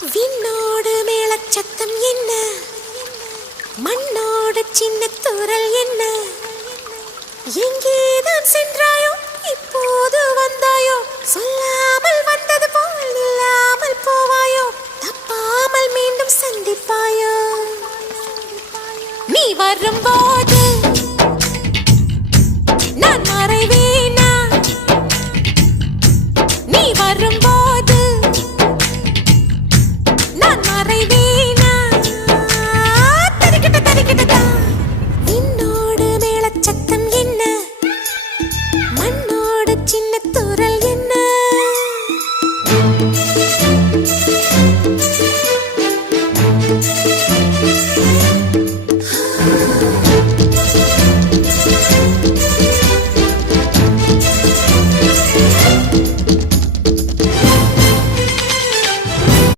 விண்ணோடு மேளச்சத்தம் என்ன, மண்ணோடு சின்ன தூரல் என்ன, எங்கேதான் சென்றாயோ இப்போது வந்தாயோ, சொல்லாமல் வந்தது போல் இல்லாமல் போவாயோ, தப்பாமல் மீண்டும் சந்திப்பாயோ, நீ வரும்போது